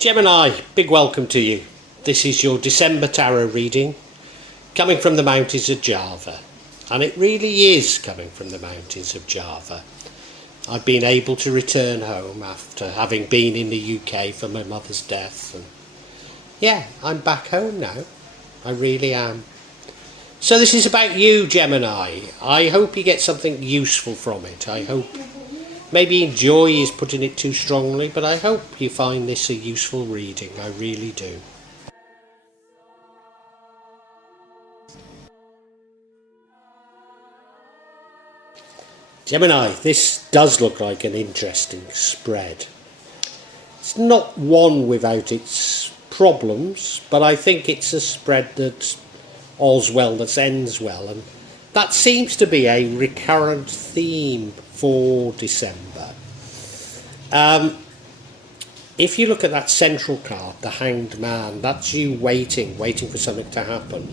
Gemini, big welcome to you. This is your December tarot reading, coming from the mountains of Java. And it really is coming from the mountains of Java. I've been able to return home after having been in the UK for my mother's death. And yeah, I'm back home now. I really am. So this is about you, Gemini. I hope you get something useful from it. I hope, maybe enjoy is putting it too strongly, but I hope you find this a useful reading. I really do. Gemini, this does look like an interesting spread. It's not one without its problems, but I think it's a spread that all's well that ends well, and that seems to be a recurrent theme for December. If you look at that central card, the Hanged Man, that's you waiting for something to happen.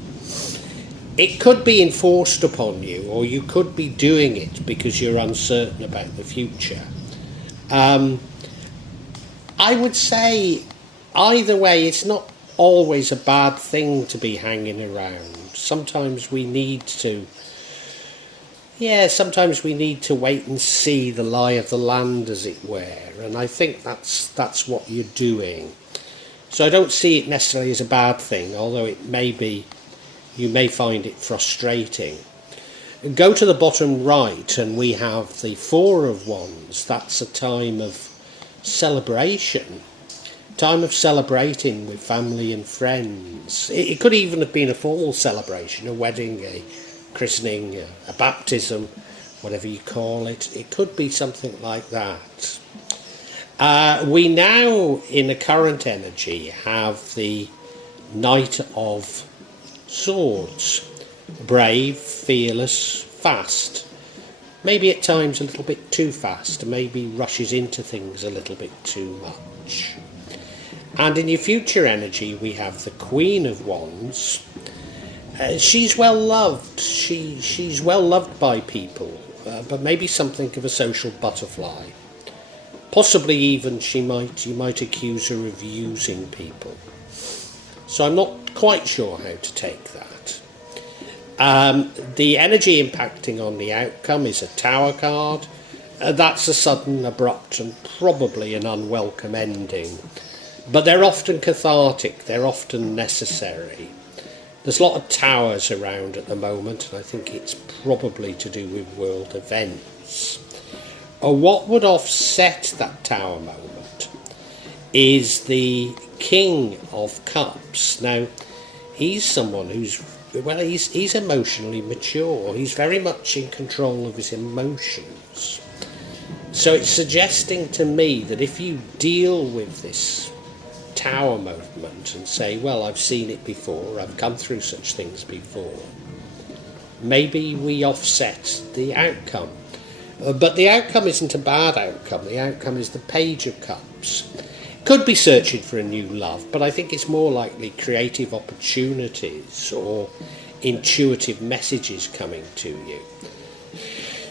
It could be enforced upon you, or you could be doing it because you're uncertain about the future. I would say either way, it's not always a bad thing to be hanging around. Sometimes we need to wait and see the lie of the land, as it were, and I think that's what you're doing. So I don't see it necessarily as a bad thing, although it may be, you may find it frustrating. Go to the bottom right and we have the Four of Wands. That's a time of celebration. Time of celebrating with family and friends. It could even have been a formal celebration, a wedding, a christening, a baptism, whatever you call it. It could be something like that. We now, in the current energy, have the Knight of Swords. Brave, fearless, fast. Maybe at times a little bit too fast, maybe rushes into things a little bit too much. And in your future energy, we have the Queen of Wands. She's well loved. She's well loved by people, but maybe something of a social butterfly. Possibly even you might accuse her of using people. So I'm not quite sure how to take that. The energy impacting on the outcome is a Tower card. That's a sudden, abrupt, and probably an unwelcome ending. But they're often cathartic, they're often necessary. There's a lot of towers around at the moment, and I think it's probably to do with world events. What would offset that tower moment is the King of Cups. Now, he's someone who's emotionally mature. He's very much in control of his emotions. So it's suggesting to me that if you deal with this tower movement and say, well, I've seen it before, I've come through such things before, maybe we offset the outcome. But the outcome isn't a bad outcome. The outcome is the Page of Cups. Could be searching for a new love, but I think it's more likely creative opportunities or intuitive messages coming to you.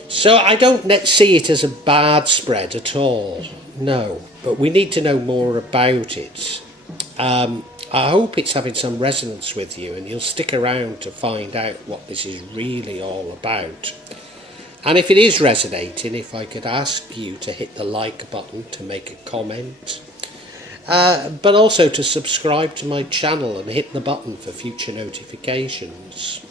So I don't see it as a bad spread at all, no, but we need to know more about it. I hope it's having some resonance with you and you'll stick around to find out what this is really all about. And if it is resonating, if I could ask you to hit the like button, to make a comment, but also to subscribe to my channel and hit the button for future notifications.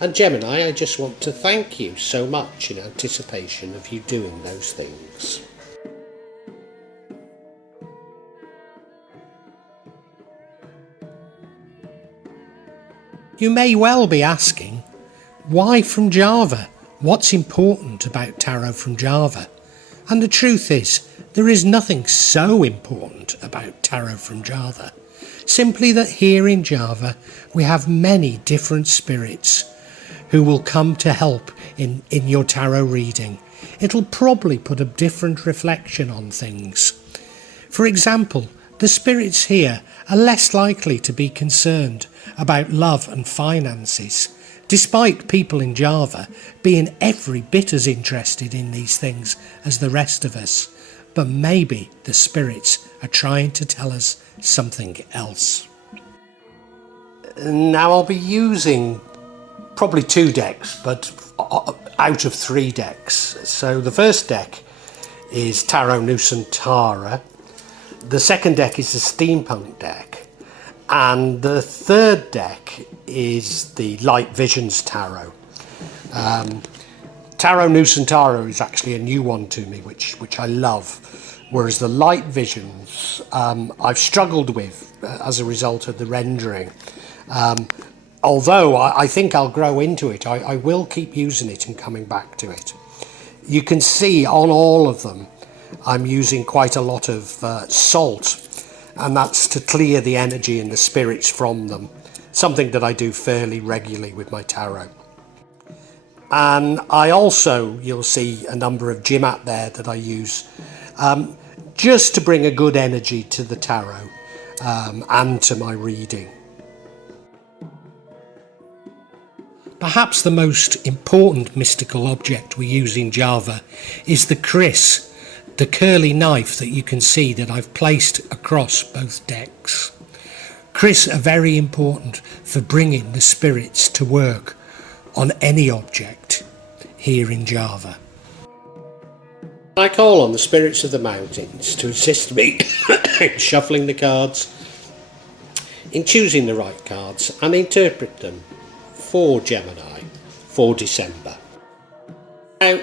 And Gemini, I just want to thank you so much in anticipation of you doing those things. You may well be asking, why from Java? What's important about tarot from Java? And the truth is, there is nothing so important about tarot from Java. Simply that here in Java, we have many different spirits who will come to help in your tarot reading. It'll probably put a different reflection on things. For example, the spirits here are less likely to be concerned about love and finances, despite people in Java being every bit as interested in these things as the rest of us. but maybe the spirits are trying to tell us something else. Now I'll be using probably 2 decks, but out of 3 decks. So the first deck is Tarot Nusantara, the second deck is the Steampunk deck, and the third deck is the Light Visions Tarot. Tarot Nusantara is actually a new one to me, which I love, whereas the Light Visions I've struggled with as a result of the rendering. Although I think I'll grow into it, I will keep using it and coming back to it. You can see on all of them I'm using quite a lot of salt, and that's to clear the energy and the spirits from them, something that I do fairly regularly with my tarot. And I also, you'll see a number of Jimat there that I use just to bring a good energy to the tarot and to my reading. Perhaps the most important mystical object we use in Java is the kris, the curly knife that you can see that I've placed across both decks. Kris are very important for bringing the spirits to work on any object here in Java. I call on the spirits of the mountains to assist me in shuffling the cards, in choosing the right cards and interpret them for Gemini for December. Now,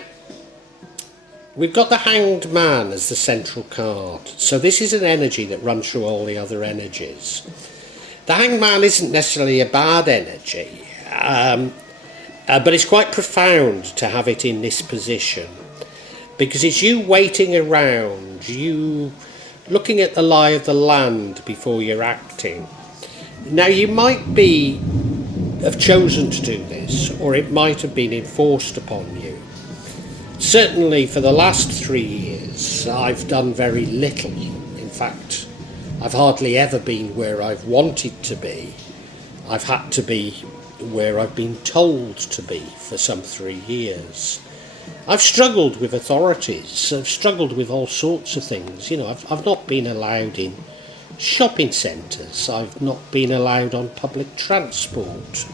we've got the Hanged Man as the central card, so this is an energy that runs through all the other energies. The Hanged Man isn't necessarily a bad energy, but it's quite profound to have it in this position, because it's you waiting around, you looking at the lie of the land before you're acting. Now, you might have chosen to do this, or it might have been enforced upon you. Certainly for the last 3 years I've done very little. In fact, I've hardly ever been where I've wanted to be. I've had to be where I've been told to be for some 3 years. I've struggled with authorities, I've struggled with all sorts of things. You know, I've not been allowed in shopping centres, I've not been allowed on public transport,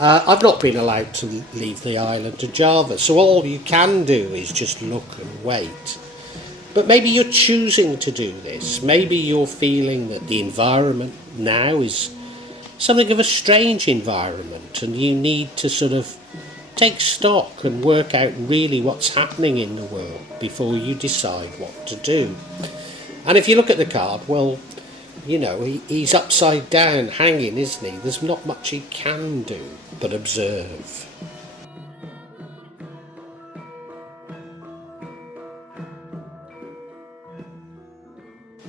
I've not been allowed to leave the island of Java. So all you can do is just look and wait. But maybe you're choosing to do this. Maybe you're feeling that the environment now is something of a strange environment, and you need to sort of take stock and work out really what's happening in the world before you decide what to do. And if you look at the card, well, you know, he's upside down hanging, isn't he? There's not much he can do but observe.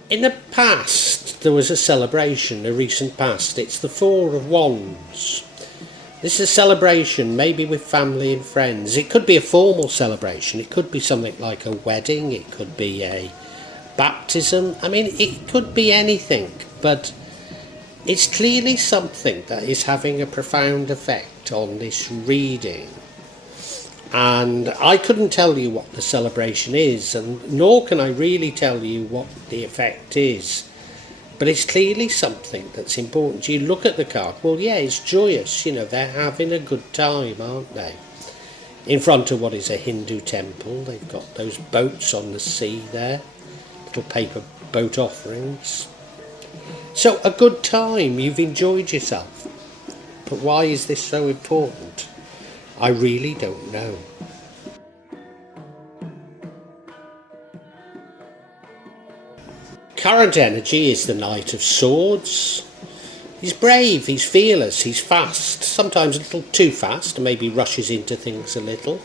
In the past, there was a celebration, a recent past. It's the Four of Wands. This is a celebration, maybe with family and friends. It could be a formal celebration. It could be something like a wedding. It could be a baptism. I mean, it could be anything, but it's clearly something that is having a profound effect on this reading. And I couldn't tell you what the celebration is, and nor can I really tell you what the effect is. But it's clearly something that's important. You look at the card, well, yeah, it's joyous. You know, they're having a good time, aren't they? In front of what is a Hindu temple. They've got those boats on the sea there, little paper boat offerings. So a good time, you've enjoyed yourself. But why is this so important? I really don't know. Current energy is the Knight of Swords. He's brave, he's fearless, he's fast, sometimes a little too fast, and maybe rushes into things a little.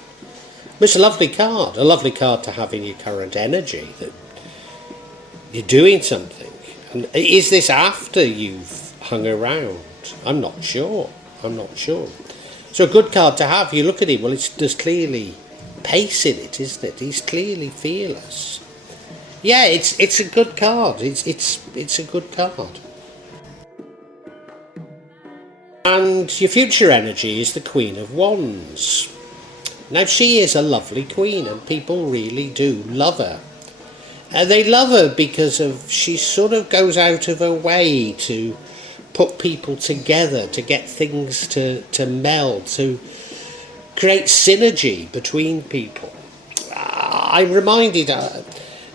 But it's a lovely card to have in your current energy, that you're doing something. And is this after you've hung around? I'm not sure. So a good card to have. You look at him, well, there's clearly pace in it, isn't it? He's clearly fearless. Yeah, it's a good card. It's a good card. And your future energy is the Queen of Wands. Now, she is a lovely queen, and people really do love her. They love her because of she sort of goes out of her way to put people together, to get things to meld, to create synergy between people. I'm reminded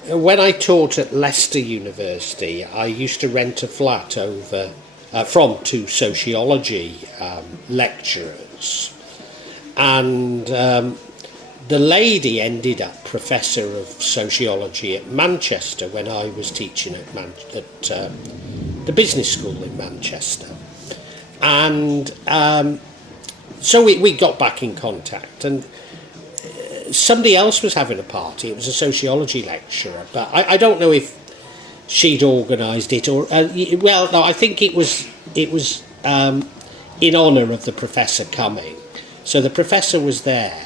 when I taught at Leicester University, I used to rent a flat over from two sociology lecturers, and the lady ended up professor of sociology at Manchester when I was teaching at the business school in Manchester, and so we got back in contact, and somebody else was having a party. It was a sociology lecturer, but I don't know if she'd organised it or well, no, I think it was in honour of the professor coming. So the professor was there,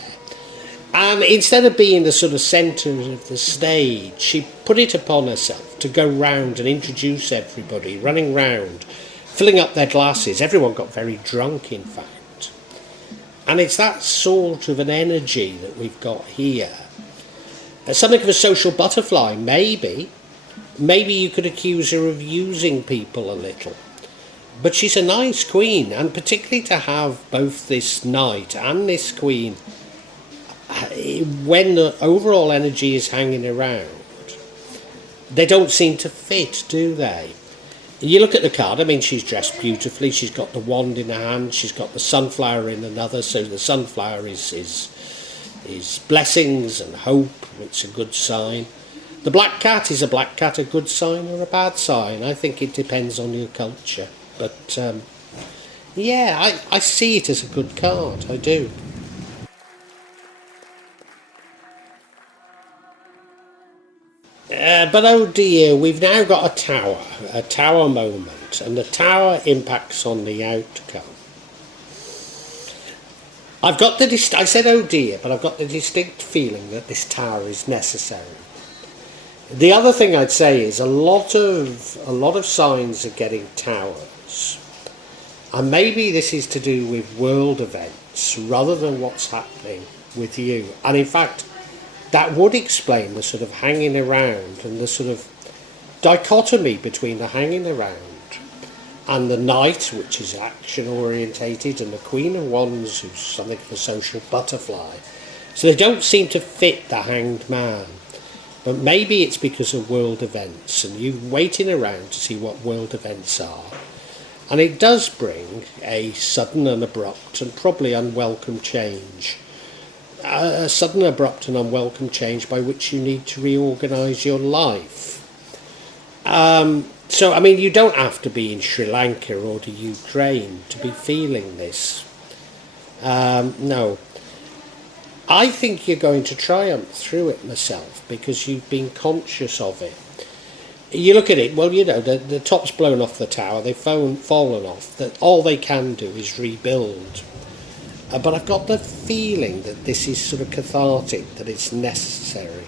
and instead of being the sort of centre of the stage, she put it upon herself to go round and introduce everybody, running round, filling up their glasses. Everyone got very drunk, in fact. And it's that sort of an energy that we've got here. Something of a social butterfly, maybe. Maybe you could accuse her of using people a little. But she's a nice queen, and particularly to have both this knight and this queen, when the overall energy is hanging around, they don't seem to fit, do they? You look at the card, I mean, she's dressed beautifully, she's got the wand in her hand, she's got the sunflower in another, so the sunflower is blessings and hope, it's a good sign. The black cat, is a black cat a good sign or a bad sign? I think it depends on your culture. But yeah, I see it as a good card, I do. But oh dear, we've now got a tower moment, and the tower impacts on the outcome. I said oh dear, but I've got the distinct feeling that this tower is necessary. The other thing I'd say is a lot of signs are getting towers, and maybe this is to do with world events rather than what's happening with you. And in fact, that would explain the sort of hanging around and the sort of dichotomy between the hanging around and the knight, which is action orientated, and the Queen of Wands, who's something of a social butterfly. So they don't seem to fit the hanged man. But maybe it's because of world events and you waiting around to see what world events are. And it does bring a sudden and abrupt and probably unwelcome change. A sudden, abrupt and unwelcome change by which you need to reorganise your life. So, I mean, you don't have to be in Sri Lanka or the Ukraine to be feeling this. No. I think you're going to triumph through it myself because you've been conscious of it. You look at it, well, you know, the top's blown off the tower, they've fallen off, that all they can do is rebuild. But I've got the feeling that this is sort of cathartic, that it's necessary.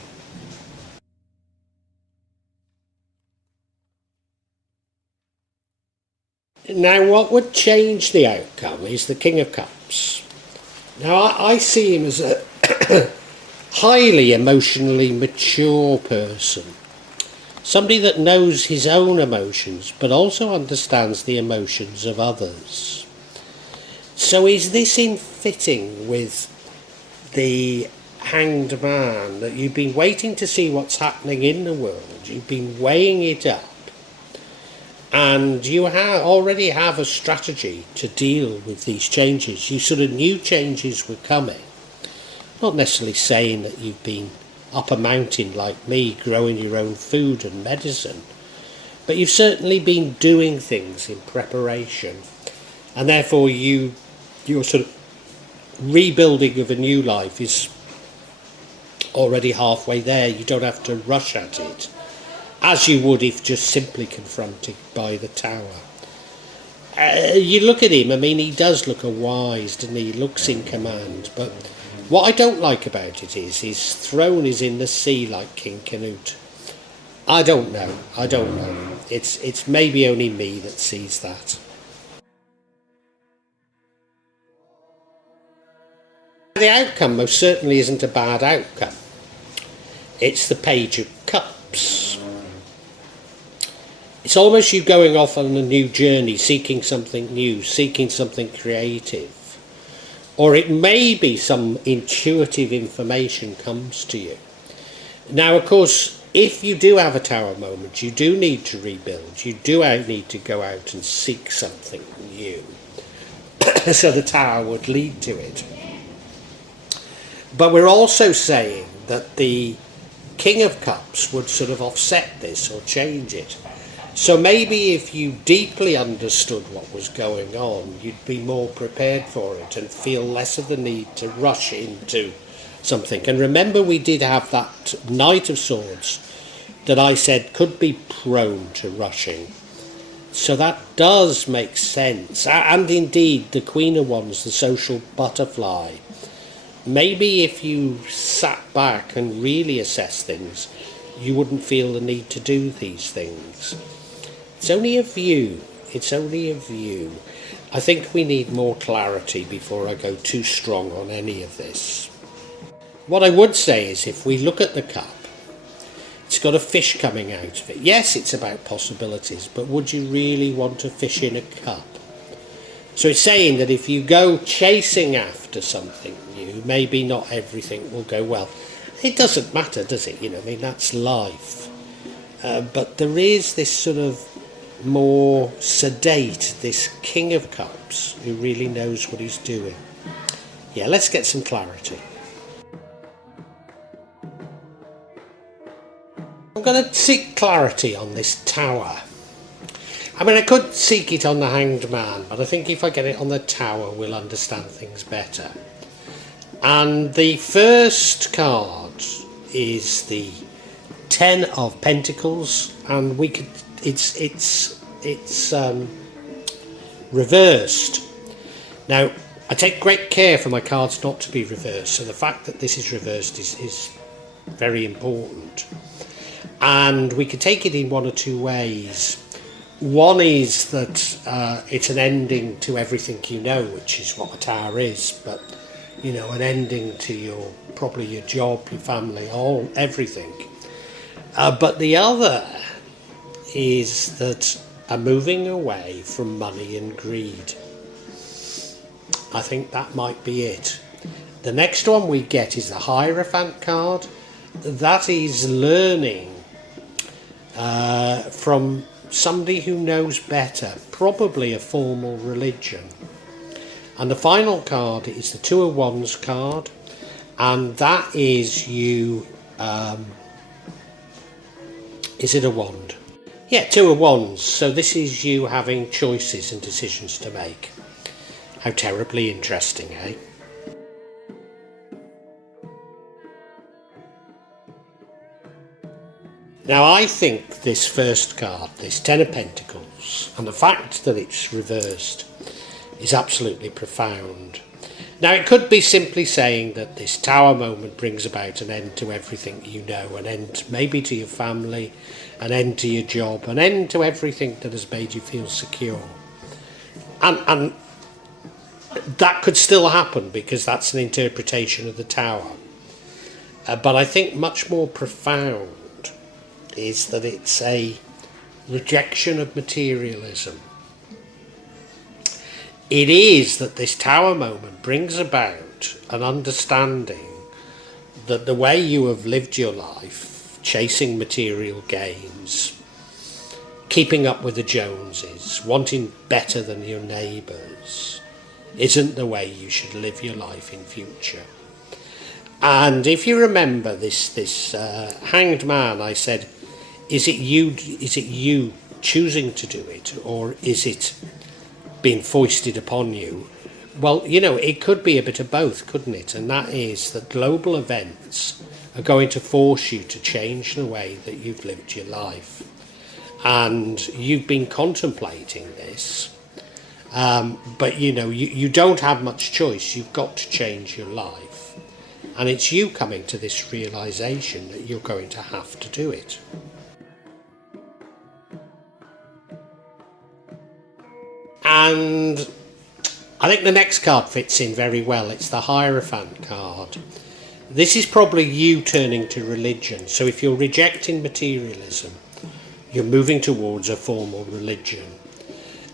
Now, what would change the outcome is the King of Cups. Now, I see him as a highly emotionally mature person. Somebody that knows his own emotions, but also understands the emotions of others. So is this in fitting with the hanged man, that you've been waiting to see what's happening in the world, you've been weighing it up, and you already have a strategy to deal with these changes. You sort of knew changes were coming. Not necessarily saying that you've been up a mountain like me, growing your own food and medicine, but you've certainly been doing things in preparation, and therefore your sort of rebuilding of a new life is already halfway there. You don't have to rush at it, as you would if just simply confronted by the tower. You look at him, I mean, he does look a wise, doesn't he? He looks in command, but what I don't like about it is his throne is in the sea like King Canute. I don't know. It's maybe only me that sees that. The outcome most certainly isn't a bad outcome. It's the Page of Cups. It's almost you going off on a new journey, seeking something new, seeking something creative. Or it may be some intuitive information comes to you. Now, of course, if you do have a tower moment, you do need to rebuild. You do need to go out and seek something new. So the tower would lead to it. But we're also saying that the King of Cups would sort of offset this or change it. So maybe if you deeply understood what was going on, you'd be more prepared for it and feel less of the need to rush into something. And remember, we did have that Knight of Swords that I said could be prone to rushing. So that does make sense. And indeed, the Queen of Wands, the social butterfly. Maybe if you sat back and really assessed things, you wouldn't feel the need to do these things. It's only a view. It's only a view. I think we need more clarity before I go too strong on any of this. What I would say is, if we look at the cup, it's got a fish coming out of it. Yes, it's about possibilities, but would you really want to fish in a cup? So it's saying that if you go chasing after something new, maybe not everything will go well. It doesn't matter, does it? I mean, that's life. But there is this sort of more sedate, this King of Cups, who really knows what he's doing. Yeah, let's get some clarity. I'm going to seek clarity on this tower. I mean, I could seek it on the Hanged Man, but I think if I get it on the tower, we'll understand things better. And the first card is the Ten of Pentacles, and we could. It's reversed. Now, I take great care for my cards not to be reversed, so the fact that this is reversed is very important. And we could take it in one or two ways. One is that it's an ending to everything you know, which is what a tower is, but an ending to probably your job, your family, everything. But the other is that a moving away from money and greed. I think that might be it. The next one we get is the Hierophant card. That is learning from somebody who knows better, probably a formal religion. And the final card is the Two of Wands card, and that is you. Is it a wand? Yeah, Two of Wands. So this is you having choices and decisions to make. How terribly interesting, eh? Now, I think this first card, this Ten of Pentacles, and the fact that it's reversed is absolutely profound. Now, it could be simply saying that this tower moment brings about an end to everything you know, an end maybe to your family, an end to your job, an end to everything that has made you feel secure. And that could still happen because that's an interpretation of the tower. But I think much more profound is that it's a rejection of materialism. It is that this tower moment brings about an understanding that the way you have lived your life, chasing material gains, keeping up with the Joneses, wanting better than your neighbours, isn't the way you should live your life in future. And if you remember this Hanged Man, I said, is it you choosing to do it, or is it being foisted upon you? Well, it could be a bit of both, couldn't it? And that is that global events are going to force you to change the way that you've lived your life. And you've been contemplating this, but you don't have much choice. You've got to change your life. And it's you coming to this realization that you're going to have to do it. And I think the next card fits in very well. It's the Hierophant card. This is probably you turning to religion. So if you're rejecting materialism, You're moving towards a formal religion.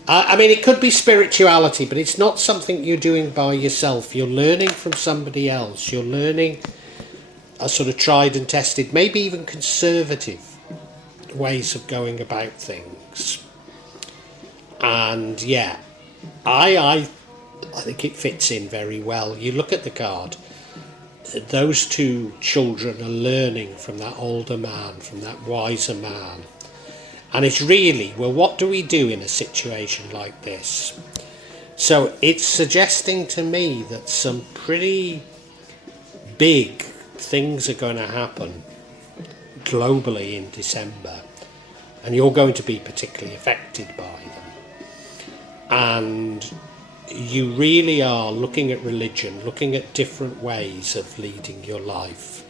I mean, it could be spirituality, but it's not something you're doing by yourself. You're learning from somebody else. You're learning a sort of tried and tested, maybe even conservative ways of going about things. And yeah, I think it fits in very well. You look at the card, those two children are learning from that older man, from that wiser man. And it's really, well, what do we do in a situation like this? So it's suggesting to me that some pretty big things are going to happen globally in December, and you're going to be particularly affected by them. And you really are looking at religion, looking at different ways of leading your life.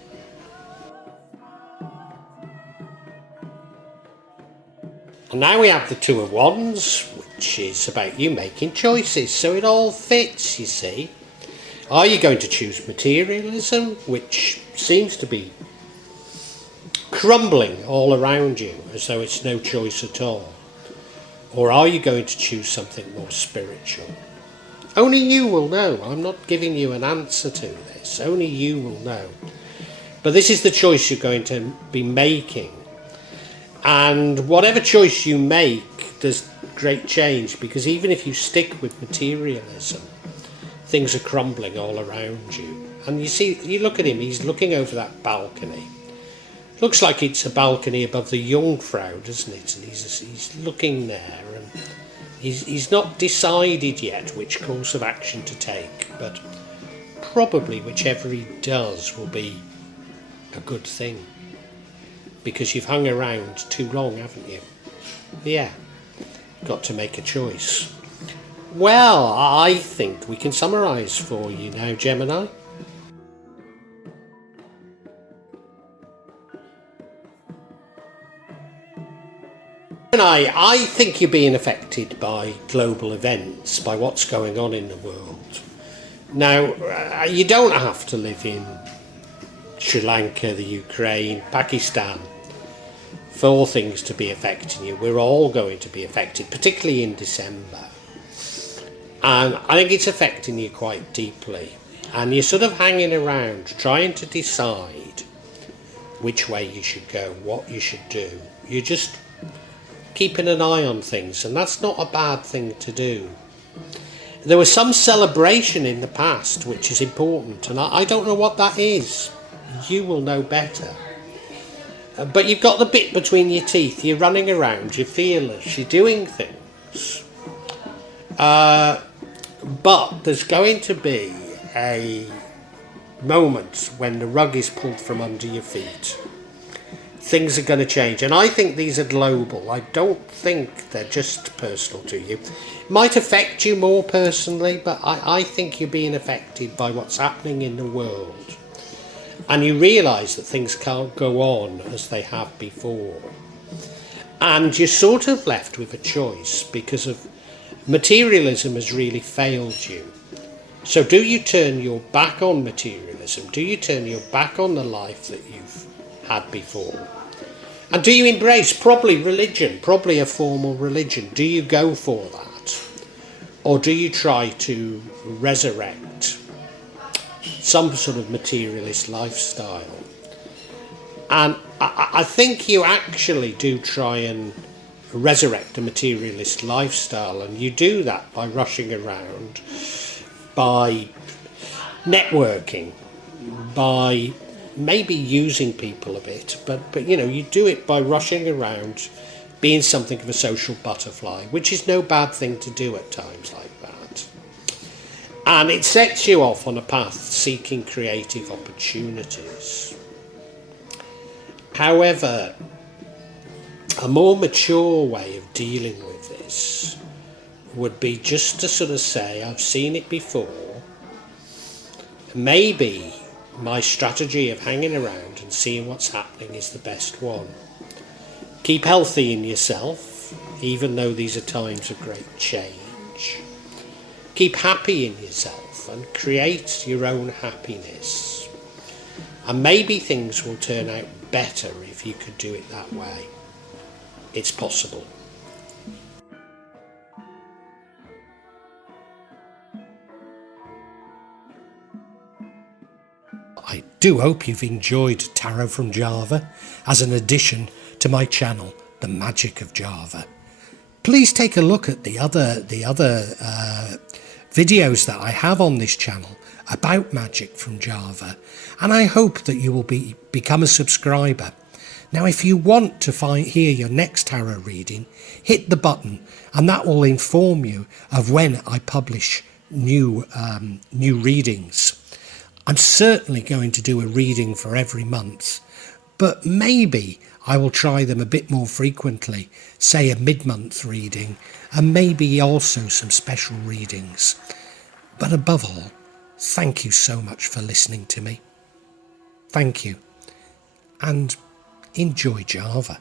And now we have the Two of Wands, which is about you making choices. So it all fits, you see. Are you going to choose materialism, which seems to be crumbling all around you, as though it's no choice at all? Or are you going to choose something more spiritual? Only you will know. I'm not giving you an answer to this. Only you will know. But this is the choice you're going to be making. And whatever choice you make, there's great change, because even if you stick with materialism, things are crumbling all around you. And you see, you look at him, he's looking over that balcony. Looks like it's a balcony above the Jungfrau, doesn't it? And he's looking there, and he's not decided yet which course of action to take, but probably whichever he does will be a good thing. Because you've hung around too long, haven't you? Yeah, got to make a choice. Well, I think we can summarise for you now, Gemini. Gemini, I think you're being affected by global events, by what's going on in the world. Now, you don't have to live in Sri Lanka, the Ukraine, Pakistan, for things to be affecting you. We're all going to be affected, particularly in December. And I think it's affecting you quite deeply. And you're sort of hanging around, trying to decide which way you should go, what you should do. You're just keeping an eye on things, and that's not a bad thing to do. There was some celebration in the past, which is important, and I don't know what that is. You will know better. But you've got the bit between your teeth, you're running around, you're fearless, you're doing things. But there's going to be a moment when the rug is pulled from under your feet. Things are going to change, and I think these are global. I don't think they're just personal to you. It might affect you more personally, but I think you're being affected by what's happening in the world. And you realise that things can't go on as they have before. And you're sort of left with a choice, because of materialism has really failed you. So do you turn your back on materialism? Do you turn your back on the life that you've had before? And do you embrace probably religion, probably a formal religion? Do you go for that? Or do you try to resurrect some sort of materialist lifestyle? And I think you actually do try and resurrect a materialist lifestyle, and you do that by rushing around, by networking, by maybe using people a bit, but you know, you do it by rushing around, being something of a social butterfly, which is no bad thing to do at times like that. And it sets you off on a path seeking creative opportunities. However, a more mature way of dealing with this would be just to sort of say, I've seen it before. Maybe my strategy of hanging around and seeing what's happening is the best one. Keep healthy in yourself, even though these are times of great change. Keep happy in yourself and create your own happiness. And maybe things will turn out better if you could do it that way. it's possible. I do hope you've enjoyed Tarot from Java as an addition to my channel, The Magic of Java. Please take a look at the other videos that I have on this channel about magic from Java, and I hope that you will become a subscriber. Now, if you want to hear your next tarot reading, hit the button, and that will inform you of when I publish new readings. I'm certainly going to do a reading for every month, but maybe I will try them a bit more frequently, say a mid-month reading, and maybe also some special readings. But above all, thank you so much for listening to me. Thank you, and enjoy Java.